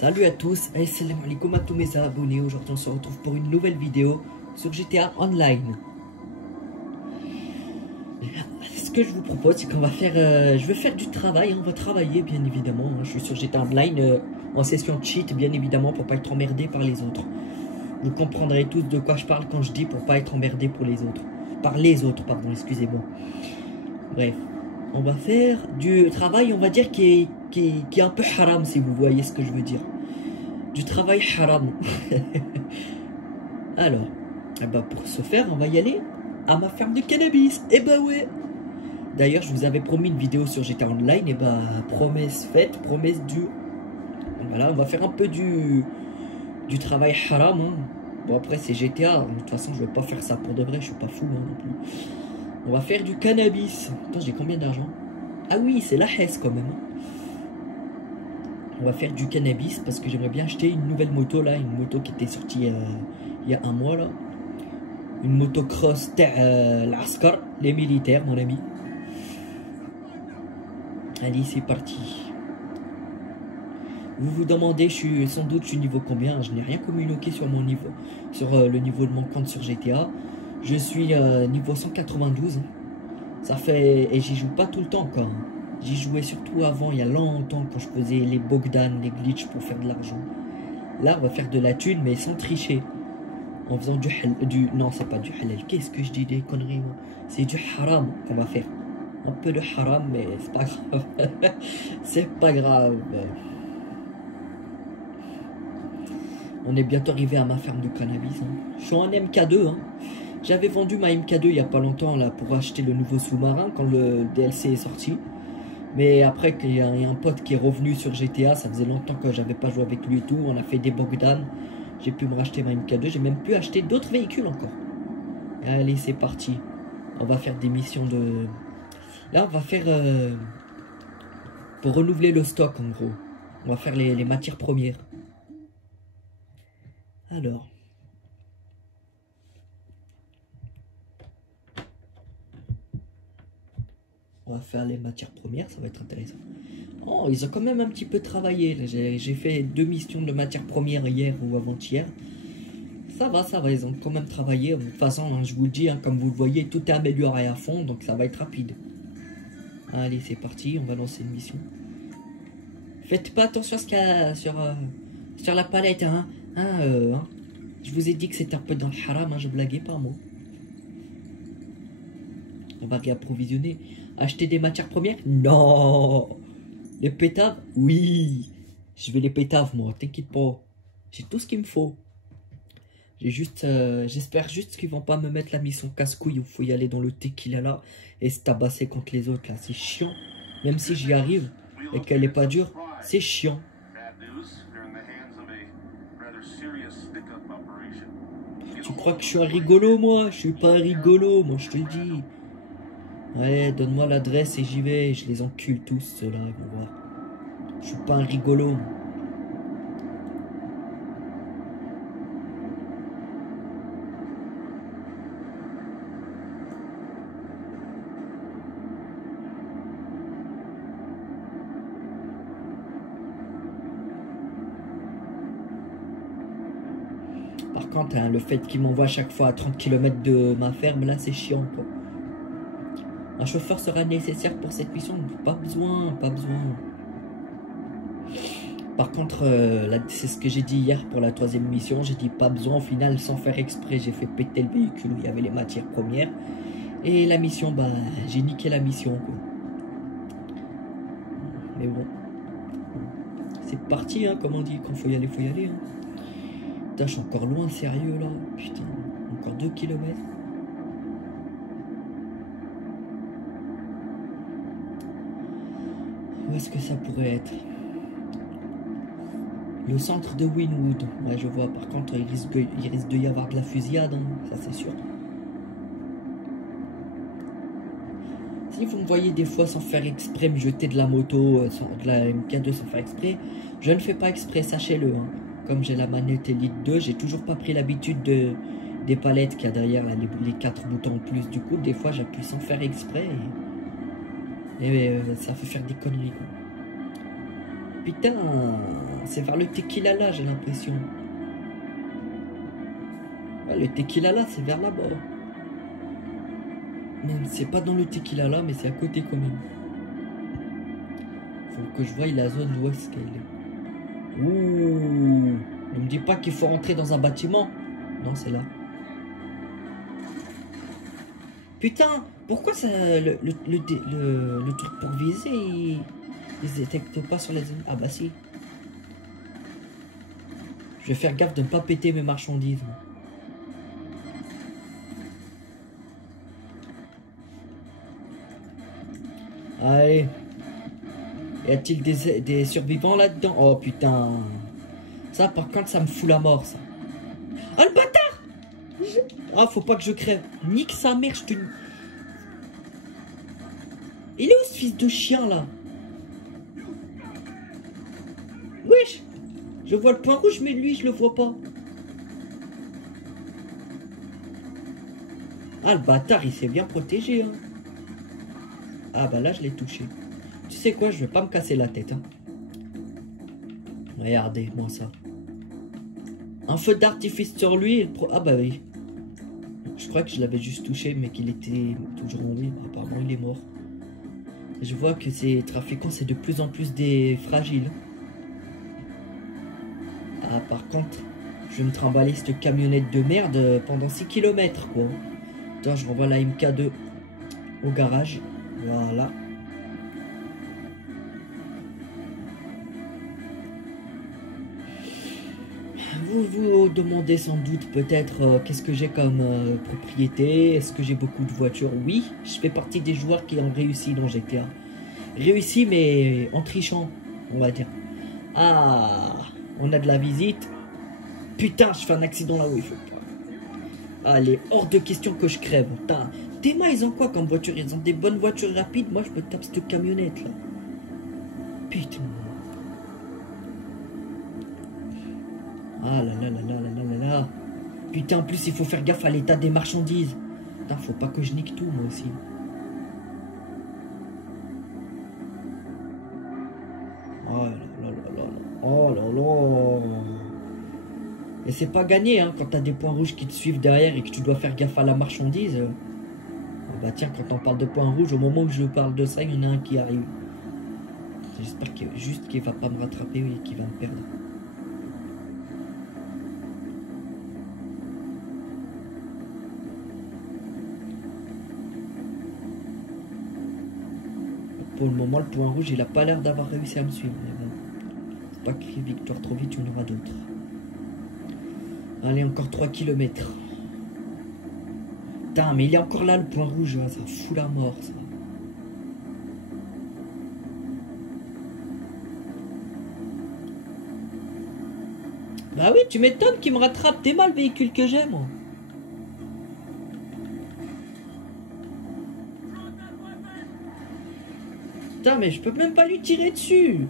Salut à tous, assalamu alaikum à tous mes abonnés. Aujourd'hui on se retrouve pour une nouvelle vidéo sur GTA Online. Ce que je vous propose, c'est qu'on va faire, je vais faire du travail, on va travailler bien évidemment. Je suis sur GTA Online en session cheat bien évidemment pour pas être emmerdé par les autres. Vous comprendrez tous de quoi je parle quand je dis pour pas être emmerdé pour les autres. Par les autres, pardon, excusez-moi. Bref, on va faire du travail, on va dire, qui est un peu haram, si vous voyez ce que je veux dire. Du travail haram. Alors, eh ben pour ce faire, on va y aller à ma ferme de cannabis. Eh ben ouais. D'ailleurs, je vous avais promis une vidéo sur GTA Online. Et ben, promesse faite, promesse due. Voilà, on va faire un peu du travail haram. Hein. Bon, après, c'est GTA. De toute façon, je vais pas faire ça pour de vrai. Je suis pas fou hein, non plus. On va faire du cannabis. Attends, j'ai combien d'argent? Ah oui, c'est la Hesse quand même. On va faire du cannabis parce que j'aimerais bien acheter une nouvelle moto là. Une moto qui était sortie il y a un mois là. Une motocross l'Askar, les militaires mon ami. Allez, c'est parti. Vous vous demandez, je suis sans doute niveau combien? Je n'ai rien communiqué sur mon niveau, sur le niveau de mon compte sur GTA. Je suis niveau 192. Ça fait, et j'y joue pas tout le temps encore. J'y jouais surtout avant, il y a longtemps, quand je faisais les Bogdan, les glitches pour faire de l'argent. Là, on va faire de la thune, mais sans tricher. En faisant du non, c'est pas du halal. Qu'est-ce que je dis des conneries, moi? C'est du haram qu'on va faire. Un peu de haram, mais c'est pas grave. C'est pas grave. On est bientôt arrivé à ma ferme de cannabis. Hein. Je suis en MK2. Hein. J'avais vendu ma MK2 il y a pas longtemps là pour acheter le nouveau sous-marin quand le DLC est sorti. Mais après qu'il y a un pote qui est revenu sur GTA, ça faisait longtemps que j'avais pas joué avec lui et tout. On a fait des Bogdan. J'ai pu me racheter ma MK2. J'ai même pu acheter d'autres véhicules encore. Allez, c'est parti. On va faire des missions de... Là, on va faire... pour renouveler le stock, en gros. On va faire les matières premières. Alors... On va faire les matières premières, ça va être intéressant. Oh, ils ont quand même un petit peu travaillé. J'ai fait 2 missions de matières premières hier ou avant-hier. Ça va, ils ont quand même travaillé. De toute façon, hein, je vous le dis, hein, comme vous le voyez, tout est amélioré à fond, donc ça va être rapide. Allez, c'est parti, on va lancer une mission. Faites pas attention à ce qu'il y a sur la palette, hein. Je vous ai dit que c'était un peu dans le haram, hein, je blaguais pas, moi. On va réapprovisionner. Acheter des matières premières? Non. Les pétaves? Oui. Je vais les pétaves, moi, t'inquiète pas. J'ai tout ce qu'il me faut. J'ai juste, j'espère juste qu'ils vont pas me mettre la mission casse-couille où il faut y aller dans le tequila là et se tabasser contre les autres là. C'est chiant. Même si j'y arrive et qu'elle est pas dure, c'est chiant. Tu crois que je suis un rigolo, moi? Je suis pas un rigolo, moi, je te le dis. Ouais, donne-moi l'adresse et j'y vais. Je les encule tous, ceux-là, ils vont voir. Je suis pas un rigolo. Par contre, hein, le fait qu'il m'envoie chaque fois à 30 km de ma ferme, là, c'est chiant, quoi. Un chauffeur sera nécessaire pour cette mission? Pas besoin, pas besoin. Par contre, c'est ce que j'ai dit hier pour la 3e mission. J'ai dit pas besoin. Au final, sans faire exprès, j'ai fait péter le véhicule où il y avait les matières premières. Et la mission, bah, j'ai niqué la mission, quoi. Mais bon. C'est parti, hein, comme on dit. Quand faut y aller, faut y aller. Hein. Putain, je suis encore loin, sérieux, là. Putain, encore 2 km. Où est-ce que ça pourrait être? Le centre de Winwood. Ouais, je vois. Par contre, il risque de y avoir de la fusillade. Hein. Ça, c'est sûr. Si vous me voyez des fois sans faire exprès me jeter de la moto, de la MK2 sans faire exprès, je ne fais pas exprès, sachez-le. Hein. Comme j'ai la manette Elite 2, j'ai toujours pas pris l'habitude des palettes qu'il y a derrière, là, les 4 boutons en plus. Du coup, des fois, j'appuie sans faire exprès. Et ça fait faire des conneries, quoi. putain, c'est vers le tequila là, j'ai l'impression. Ouais, le tequila là, c'est vers là-bas. Même c'est pas dans le tequila là, mais c'est à côté quand même. Faut que je voie la zone où est-ce qu'elle est. Ouh, ne me dis pas qu'il faut rentrer dans un bâtiment. Non, c'est là. Putain, pourquoi ça, le truc pour viser, il se détecte pas sur les... Ah bah si. Je vais faire gaffe de ne pas péter mes marchandises. Allez. Y a-t-il des survivants là-dedans? Oh putain. Ça par contre ça me fout la mort ça. Oh le bâtard! Ah faut pas que je crève. Nique sa mère, je te... Il est où ce fils de chien là? Wesh! Je vois le point rouge mais lui je le vois pas. Ah le bâtard il s'est bien protégé hein. Ah bah là je l'ai touché. Tu sais quoi, je vais pas me casser la tête hein. Regardez-moi ça. Un feu d'artifice sur lui et le pro... Ah bah oui. Je crois que je l'avais juste touché mais qu'il était toujours en vie. Apparemment il est mort. Je vois que ces trafiquants c'est de plus en plus des fragiles. Ah par contre, je vais me trimballer cette camionnette de merde pendant 6 km quoi. Attends, je renvoie la MK2 au garage. Voilà. Vous vous demandez sans doute peut-être qu'est-ce que j'ai comme propriété. Est-ce que j'ai beaucoup de voitures? Oui, je fais partie des joueurs qui ont réussi dans GTA. Réussi mais en trichant, on va dire. Ah, on a de la visite. Putain, je fais un accident là où il faut pas. Allez, hors de question que je crève. Putain, tes mains, ils ont quoi comme voiture? Ils ont des bonnes voitures rapides. Moi, je me tape cette camionnette là. Putain. Ah là là là là là là là. Putain, en plus, il faut faire gaffe à l'état des marchandises. Putain, faut pas que je nique tout, moi aussi. Oh là là là là là. Oh là là. Et c'est pas gagné, hein, quand t'as des points rouges qui te suivent derrière et que tu dois faire gaffe à la marchandise. Bah tiens, quand on parle de points rouges, au moment où je parle de ça, il y en a un qui arrive. J'espère qu'il va pas me rattraper et qu'il va me perdre. Pour le moment, le point rouge, il a pas l'air d'avoir réussi à me suivre. Mais bon, faut pas crier victoire trop vite, il y en aura d'autres. Allez, encore 3 km. Putain, mais il est encore là, le point rouge. Ça fout la mort, ça. Bah oui, tu m'étonnes qu'il me rattrape. T'es mal le véhicule que j'ai, moi. Putain, mais je peux même pas lui tirer dessus.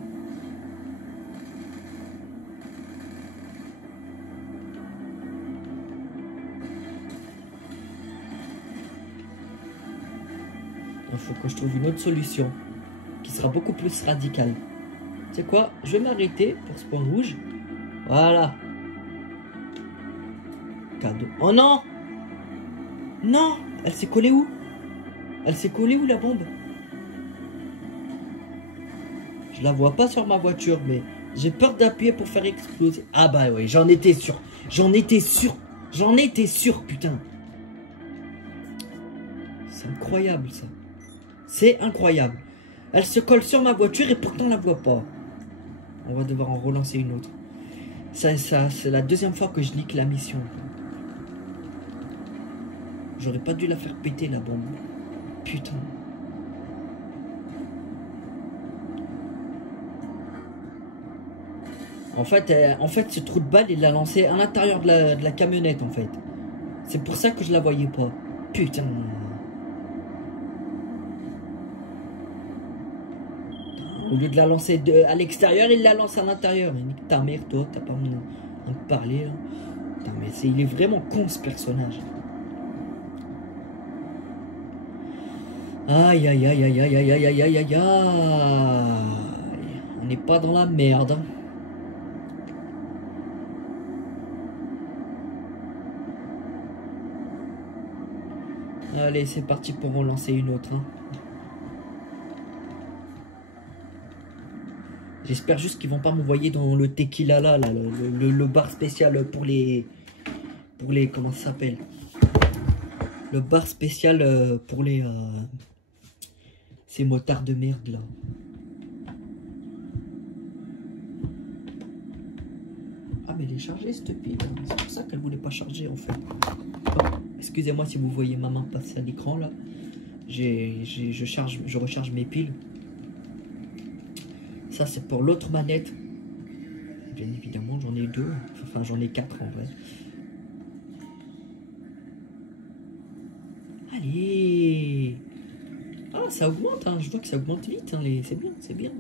Il faut que je trouve une autre solution qui sera beaucoup plus radicale. Tu sais quoi? Je vais m'arrêter pour ce point rouge. Voilà. Cadeau. Oh non! Non! Elle s'est collée où? Elle s'est collée où la bombe? Je la vois pas sur ma voiture, mais j'ai peur d'appuyer pour faire exploser. Ah bah oui, j'en étais sûr. J'en étais sûr. J'en étais sûr, putain. C'est incroyable, ça. C'est incroyable. Elle se colle sur ma voiture et pourtant on la voit pas. On va devoir en relancer une autre. Ça c'est la deuxième fois que je nique la mission. J'aurais pas dû la faire péter, la bombe. Putain. En fait, ce trou de balle, il l'a lancé à l'intérieur de la camionnette, en fait. C'est pour ça que je la voyais pas. Putain. Au lieu de la lancer à l'extérieur, il la lance à l'intérieur. Nique ta mère, toi, t'as pas envie de parler. Là. Putain, mais il est vraiment con, ce personnage. Aïe, aïe, aïe, aïe, aïe, aïe, aïe, aïe, aïe, aïe. n'est pas dans la merde. Hein. Allez, c'est parti pour en lancer une autre. Hein. J'espère juste qu'ils vont pas m'envoyer dans le tequila là, le bar spécial pour les comment ça s'appelle? Le bar spécial pour les ces motards de merde là. Ah mais elle est chargée cette pile. C'est pour ça qu'elle voulait pas charger en fait. Oh, excusez-moi si vous voyez ma main passer à l'écran là. Je recharge mes piles. Ça c'est pour l'autre manette. Bien évidemment j'en ai deux. Enfin j'en ai quatre en vrai. Allez. Ah ça augmente hein. Je vois que ça augmente vite hein. C'est bien, c'est bien.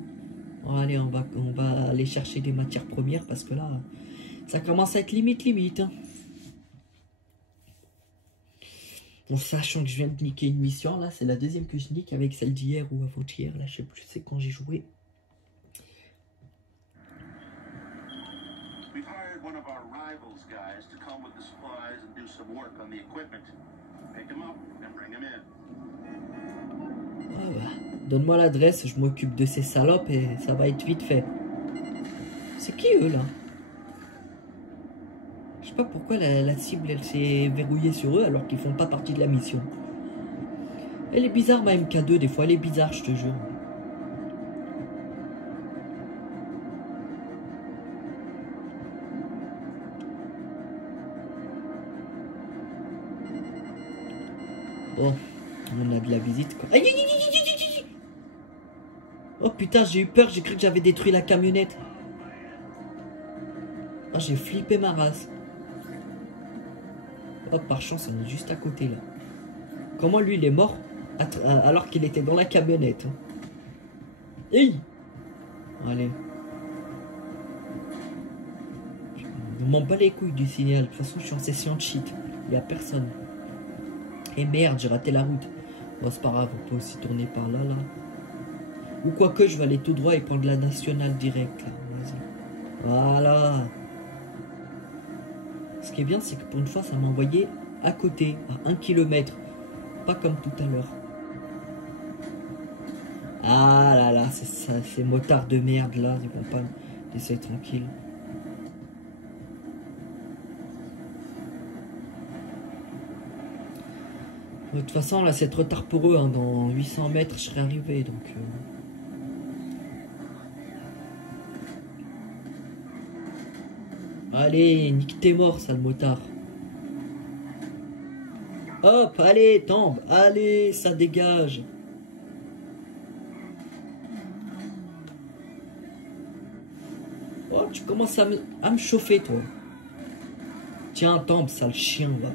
Bon, allez on va aller chercher des matières premières parce que là ça commence à être limite hein. Bon, sachant que je viens de niquer une mission là, c'est la deuxième que je nique avec celle d'hier ou avant-hier là, je sais plus c'est quand j'ai joué. Ah bah, donne-moi l'adresse, je m'occupe de ces salopes et ça va être vite fait. C'est qui eux là? Je sais pas pourquoi la cible elle s'est verrouillée sur eux alors qu'ils font pas partie de la mission. Elle est bizarre ma MK2 des fois, elle est bizarre je te jure. Bon, on a de la visite quoi. Aïe, aïe, aïe, aïe, aïe, aïe. Oh putain j'ai eu peur, j'ai cru que j'avais détruit la camionnette. Ah j'ai flippé ma race. Oh par chance on est juste à côté là. Comment lui il est mort alors qu'il était dans la camionnette hein. Hey. Allez. Je m'en bats les couilles du signal. De toute façon je suis en session de cheat. Il n'y a personne. Et merde, j'ai raté la route. Bon, c'est pas grave, on peut aussi tourner par là, là. Ou quoique, je vais aller tout droit et prendre la nationale directe. Voilà. Ce qui est bien, c'est que pour une fois, ça m'a envoyé à côté, à 1 km. Pas comme tout à l'heure. Ah là là, c'est ça, ces motards de merde là, ils vont pas laisser tranquille. De toute façon, là, c'est trop tard pour eux. Hein. Dans 800 mètres, je serai arrivé. Donc, allez, nique tes morts, sale motard. Hop, allez, tombe. Allez, ça dégage. Oh, tu commences à me chauffer, toi. Tiens, tombe, sale chien, va.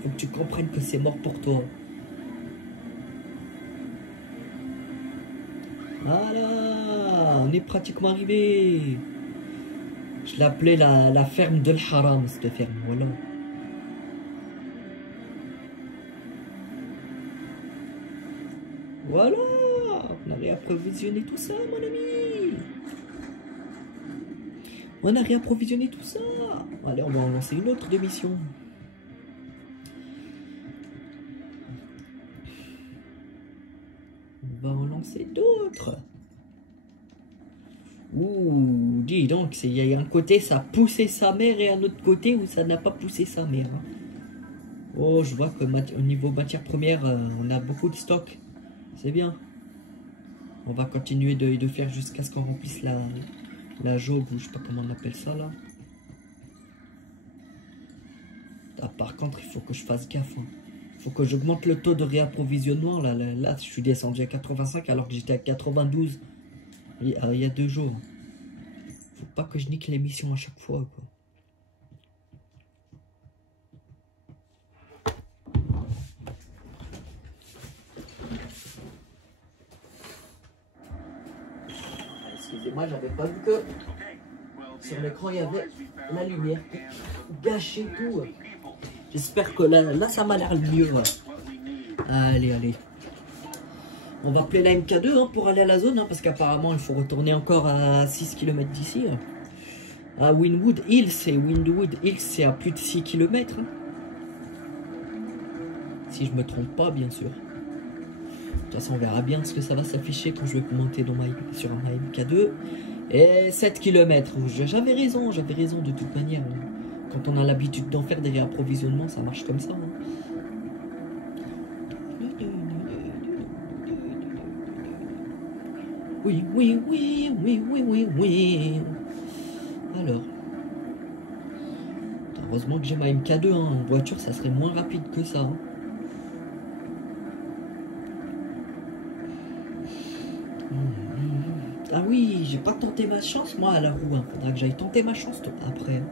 Faut que tu comprennes que c'est mort pour toi. Voilà, on est pratiquement arrivé. Je l'appelais la ferme de l'Haram, cette ferme, voilà. Voilà, on a réapprovisionné tout ça, mon ami. On a réapprovisionné tout ça. Allez, on va en lancer une autre mission. On va en lancer d'autres. Ouh, dis donc, il y a un côté ça a poussé sa mère et un autre côté où ça n'a pas poussé sa mère. Hein. Oh, je vois que au niveau matière première, on a beaucoup de stock. C'est bien. On va continuer de faire jusqu'à ce qu'on remplisse la jaube, ou je sais pas comment on appelle ça là. Ah, par contre, il faut que je fasse gaffe. Hein. Faut que j'augmente le taux de réapprovisionnement. Là, je suis descendu à 85 alors que j'étais à 92 il y a 2 jours. Faut pas que je nique l'émission à chaque fois. Quoi. Excusez-moi, j'avais pas vu que sur l'écran il y avait la lumière qui gâchait tout. J'espère que là ça m'a l'air mieux. Allez, allez. On va appeler la MK2 hein, pour aller à la zone, hein, parce qu'apparemment il faut retourner encore à 6 km d'ici. À Wynwood Hills, c'est à plus de 6 km. Hein. Si je me trompe pas, bien sûr. De toute façon, on verra bien ce que ça va s'afficher quand je vais monter dans sur ma MK2. Et 7 km. J'avais raison de toute manière. Quand on a l'habitude d'en faire des réapprovisionnements, ça marche comme ça. Hein. Oui. Alors. Heureusement que j'ai ma MK2. Hein. En voiture, ça serait moins rapide que ça. Hein. Ah oui, j'ai pas tenté ma chance moi à la roue. Hein. Faudra que j'aille tenter ma chance après.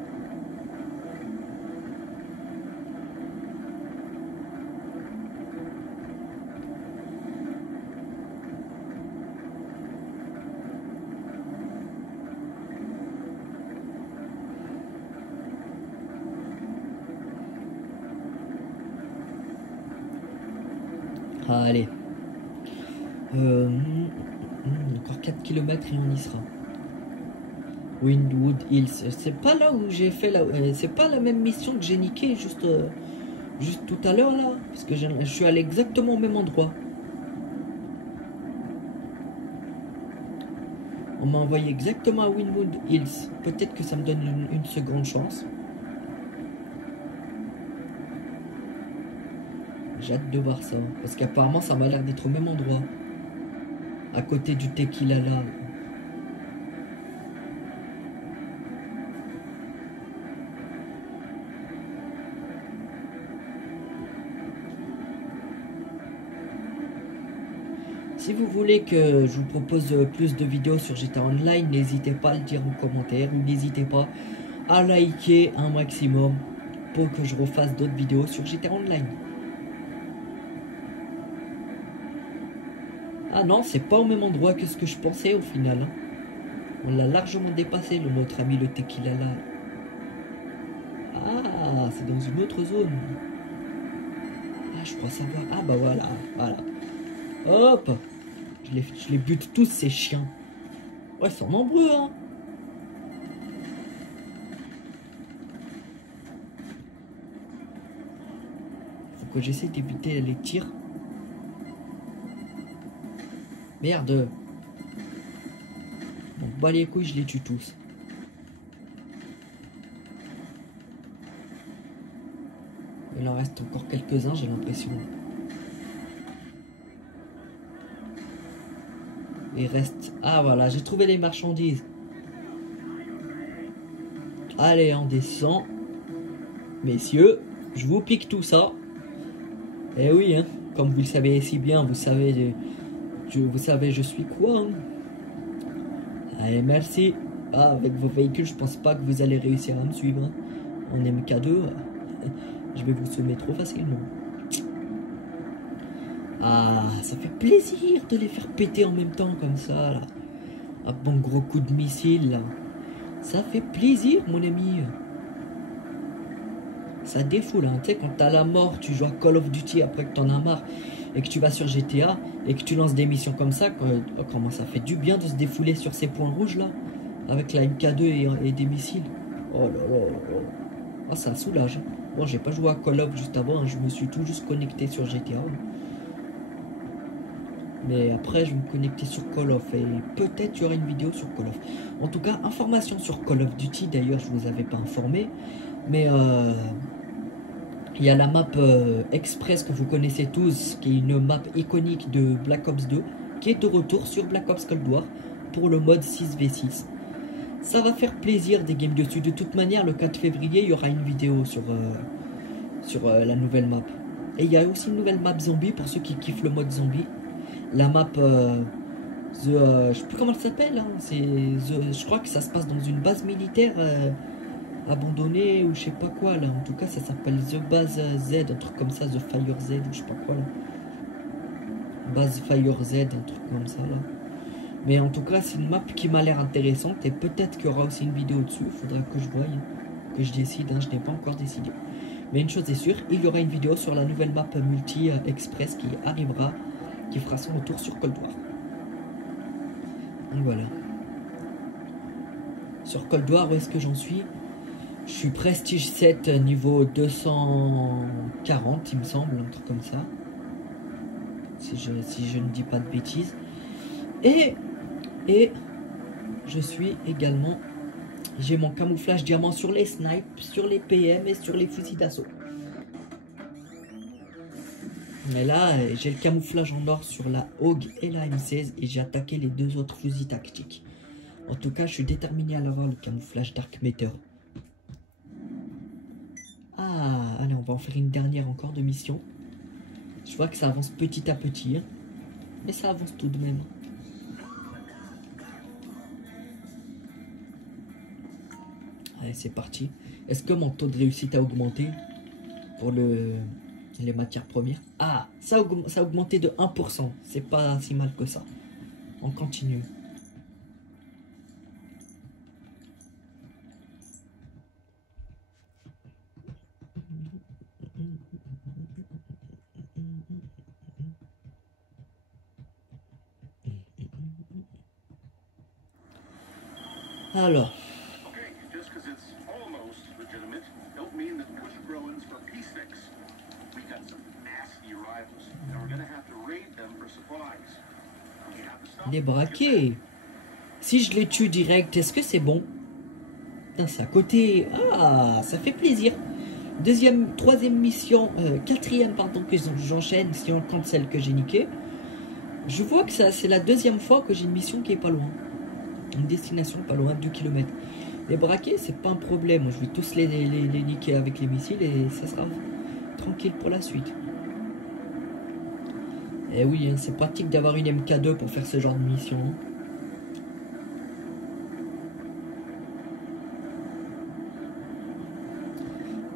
Allez. Encore 4 km et on y sera. Wynwood Hills. C'est pas là où j'ai fait c'est pas la même mission que j'ai niqué juste tout à l'heure là. Parce que je suis allé exactement au même endroit. On m'a envoyé exactement à Wynwood Hills. Peut-être que ça me donne une seconde chance. J'ai hâte de voir ça. Parce qu'apparemment ça m'a l'air d'être au même endroit. À côté du Tequila là. Si vous voulez que je vous propose plus de vidéos sur GTA Online, n'hésitez pas à le dire en commentaire. N'hésitez pas à liker un maximum pour que je refasse d'autres vidéos sur GTA Online. Ah non, c'est pas au même endroit que ce que je pensais au final. Hein. On l'a largement dépassé, notre ami le Tequila là. Ah, c'est dans une autre zone. Ah, je crois savoir. Ah bah voilà. Hop. Je les bute tous ces chiens. Ouais, ils sont nombreux, hein. Faut que j'essaie d'éviter les tirs. Merde. Bon, bah les couilles, je les tue tous. Il en reste encore quelques-uns, j'ai l'impression. Il reste... Ah voilà, j'ai trouvé les marchandises. Allez, on descend. Messieurs, je vous pique tout ça. Eh oui, hein, comme vous le savez si bien, vous savez je suis quoi hein. Allez, merci. Ah, avec vos véhicules, je pense pas que vous allez réussir à me suivre. Hein. En MK2, je vais vous semer trop facilement. Ah, ça fait plaisir de les faire péter en même temps comme ça, là. Un bon gros coup de missile, là. Ça fait plaisir, mon ami. Ça défoule, hein. Tu sais, quand t'as la mort, tu joues à Call of Duty après que t'en as marre et que tu vas sur GTA et que tu lances des missions comme ça, comment ça fait du bien de se défouler sur ces points rouges, là, avec la MK2 et des missiles. Oh là là là. Ah, ça soulage. Bon, j'ai pas joué à Call of juste avant, hein. Je me suis tout juste connecté sur GTA. Mais après, je vais me connecter sur Call of et peut-être il y aura une vidéo sur Call of. En tout cas, information sur Call of Duty. D'ailleurs, je vous avais pas informé. Mais il y a la map Express que vous connaissez tous, qui est une map iconique de Black Ops 2, qui est de retour sur Black Ops Cold War pour le mode 6v6. Ça va faire plaisir des games dessus. De toute manière, le 4 février, il y aura une vidéo sur la nouvelle map. Et il y a aussi une nouvelle map zombie pour ceux qui kiffent le mode zombie. La map, je sais plus comment elle s'appelle, hein. Je crois que ça se passe dans une base militaire abandonnée ou je sais pas quoi là. En tout cas, ça s'appelle The Base Z, un truc comme ça, The Fire Z ou je sais pas quoi là. Base Fire Z, un truc comme ça là. Mais en tout cas, c'est une map qui m'a l'air intéressante et peut-être qu'il y aura aussi une vidéo dessus. Il faudra que je voie, que je décide, hein. Je n'ai pas encore décidé. Mais une chose est sûre, il y aura une vidéo sur la nouvelle map multi express qui arrivera qui fera son retour sur Cold War. Donc voilà. Sur Cold War, où est-ce que j'en suis? Je suis Prestige 7 niveau 240, il me semble, un truc comme ça. Si je ne dis pas de bêtises. Et je suis également... J'ai mon camouflage diamant sur les snipes, sur les PM et sur les fusils d'assaut. Mais là, j'ai le camouflage en or sur la Hog et la M16 et j'ai attaqué les 2 autres fusils tactiques. En tout cas, je suis déterminé à l'avoir, le camouflage Dark Matter. Ah, allez, on va en faire une dernière encore de mission. Je vois que ça avance petit à petit, hein, mais ça avance tout de même. Allez, c'est parti. Est-ce que mon taux de réussite a augmenté pour les matières premières? Ah, ça a augmenté de 1%. C'est pas si mal que ça. On continue. Alors. Les braquer. Si je les tue direct, est-ce que c'est bon? Putain, c'est à côté. Ah, ça fait plaisir. Troisième mission, quatrième, pardon, que j'enchaîne, si on compte celle que j'ai niquée. Je vois que c'est la deuxième fois que j'ai une mission qui est pas loin. Une destination pas loin de 2 km. Les braquer, c'est pas un problème. Moi, je vais tous les niquer avec les missiles et ça sera tranquille pour la suite. Et oui, hein, c'est pratique d'avoir une MK2 pour faire ce genre de mission.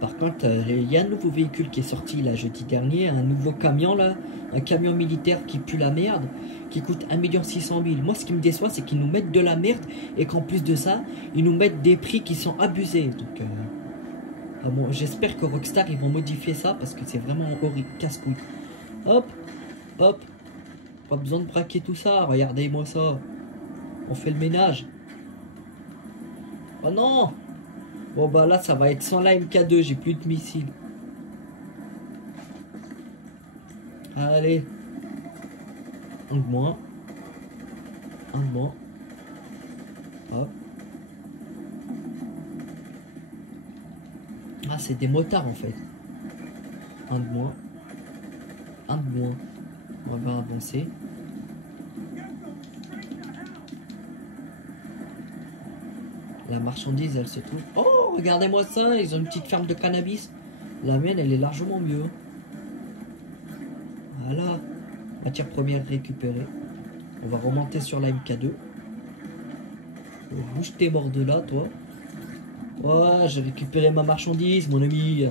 Par contre, il y a un nouveau véhicule qui est sorti là jeudi dernier, un nouveau camion là, un camion militaire qui pue la merde, qui coûte 1 600 000. Moi, ce qui me déçoit, c'est qu'ils nous mettent de la merde et qu'en plus de ça, ils nous mettent des prix qui sont abusés. Donc, bon, j'espère que Rockstar ils vont modifier ça parce que c'est vraiment horrible, casse-couille. Hop, hop, pas besoin de braquer tout ça. Regardez-moi ça. On fait le ménage. Oh non! Bon bah là ça va être sans la MK2, j'ai plus de missiles. Allez. Un de moins. Un de moins. Hop. Ah c'est des motards en fait. Un de moins. Un de moins. On va avancer. La marchandise elle se trouve... Oh! Regardez-moi ça, ils ont une petite ferme de cannabis. La mienne, elle est largement mieux. Voilà. Matière première récupérée. On va remonter sur la MK2. Bouge tes morts de là, toi. Ouais, j'ai récupéré ma marchandise, mon ami.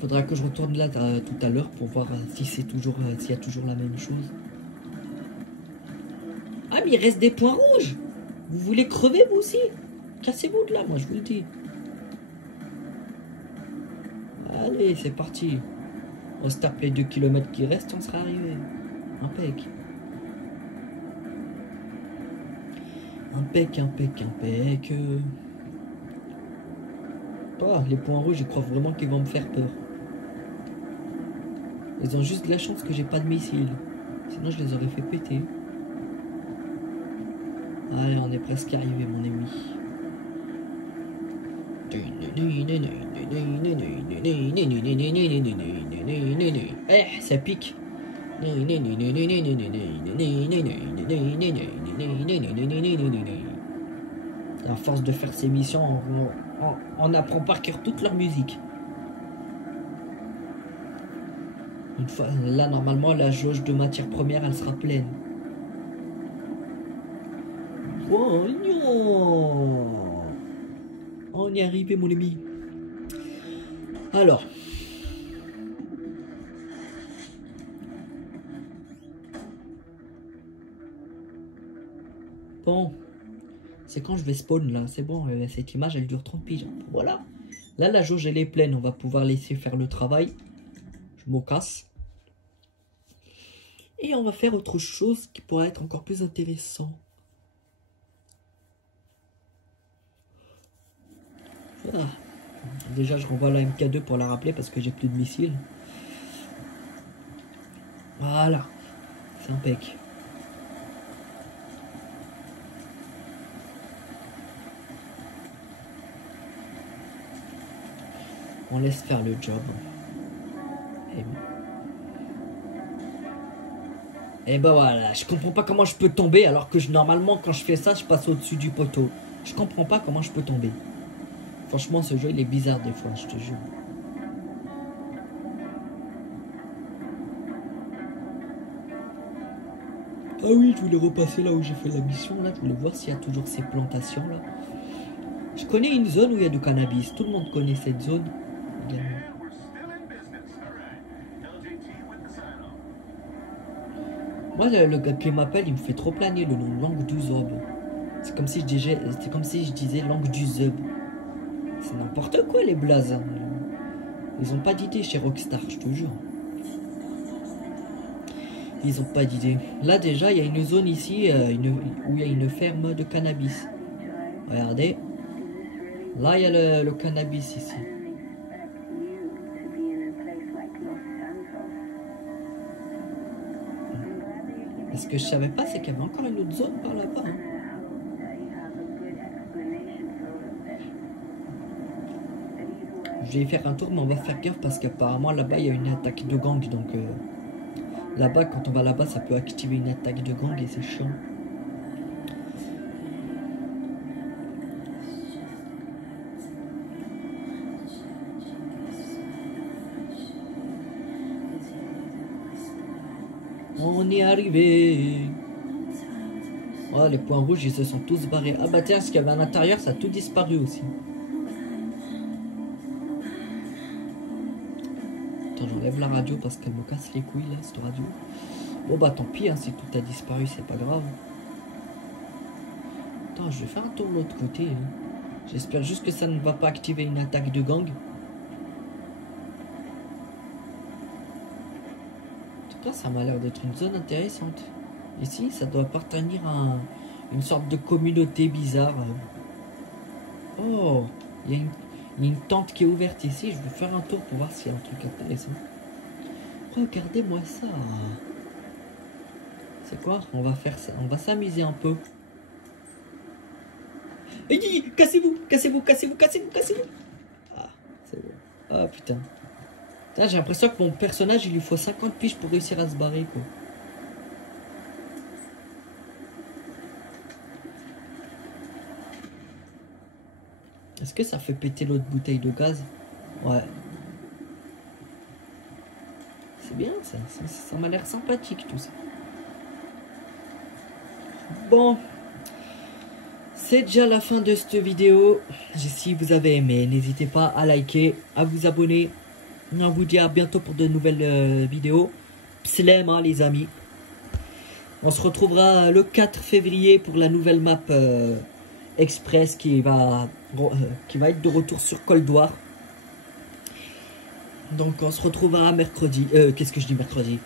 Faudra que je retourne là tout à l'heure pour voir si c'est toujours, s'il y a toujours la même chose. Ah, mais il reste des points rouges. Vous voulez crever, vous aussi? Cassez-vous de là, moi, je vous le dis. Allez, c'est parti. On se tape les 2 km qui restent, on sera arrivé. Impec. Impec, impec, impec. Oh, les points rouges, je crois vraiment qu'ils vont me faire peur. Ils ont juste de la chance que j'ai pas de missiles. Sinon, je les aurais fait péter. Allez, on est presque arrivé, mon ami. Eh, ça pique. À force de faire ces missions, on apprend par cœur toute leur musique. Une fois, là, normalement, la jauge de matière première, elle sera pleine. Oh non! On y est arrivé, mon ami. Alors. Bon. C'est quand je vais spawn, là. C'est bon, cette image, elle dure 30 piges. Voilà. Là, la jauge, elle est pleine. On va pouvoir laisser faire le travail. Je me casse. Allez, on va faire autre chose qui pourrait être encore plus intéressant. Voilà. Déjà, je renvoie la MK2 pour la rappeler parce que j'ai plus de missiles. Voilà. C'est impec. On laisse faire le job. Et ben voilà, je comprends pas comment je peux tomber alors que normalement quand je fais ça, je passe au-dessus du poteau. Je comprends pas comment je peux tomber. Franchement, ce jeu il est bizarre des fois, je te jure. Ah oui, je voulais repasser là où j'ai fait la mission, là, je voulais voir s'il y a toujours ces plantations là. Je connais une zone où il y a du cannabis, tout le monde connaît cette zone. Également. Moi, le gars qui m'appelle, il me fait trop planer le nom, langue du zob. C'est comme si je disais langue du zub. C'est n'importe quoi les blazes. Hein. Ils ont pas d'idée chez Rockstar, je te jure. Ils ont pas d'idée. Là déjà, il y a une zone ici où il y a une ferme de cannabis. Regardez. Là, il y a le cannabis ici. Et ce que je savais pas, c'est qu'il y avait encore une autre zone par là-bas. Hein. Je vais y faire un tour, mais on va faire gaffe parce qu'apparemment là-bas il y a une attaque de gang. Donc là-bas, quand on va là-bas, ça peut activer une attaque de gang et c'est chiant. On est arrivé. Oh, les points rouges, ils se sont tous barrés. Ah bah tiens, ce qu'il y avait à l'intérieur, ça a tout disparu aussi. Attends, j'enlève la radio parce qu'elle me casse les couilles là, cette radio. Bon bah tant pis, hein, si tout a disparu, c'est pas grave. Attends, je vais faire un tour de l'autre côté. Hein. J'espère juste que ça ne va pas activer une attaque de gang. Ça m'a l'air d'être une zone intéressante. Ici, ça doit appartenir à une sorte de communauté bizarre. Oh, il y a une tente qui est ouverte ici. Je vais faire un tour pour voir s'il y a un truc intéressant. Regardez-moi ça. C'est quoi? On va faire ça. On va s'amuser un peu. Cassez-vous, cassez-vous, cassez-vous, cassez-vous, cassez-vous. Ah, c'est bon. Ah putain. J'ai l'impression que mon personnage, il lui faut 50 piges pour réussir à se barrer, quoi. Est-ce que ça fait péter l'autre bouteille de gaz? Ouais. C'est bien, ça m'a l'air sympathique, tout ça. Bon. C'est déjà la fin de cette vidéo. Si vous avez aimé, n'hésitez pas à liker, à vous abonner. On vous dit à bientôt pour de nouvelles vidéos. Pslem, hein, les amis. On se retrouvera le 4 février pour la nouvelle map Express qui va être de retour sur Cold War. Donc on se retrouvera mercredi. Qu'est-ce que je dis mercredi?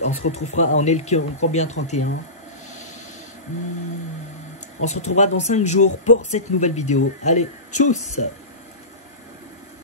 On se retrouvera. On est le combien? 31. On se retrouvera dans 5 jours pour cette nouvelle vidéo. Allez, tchuss!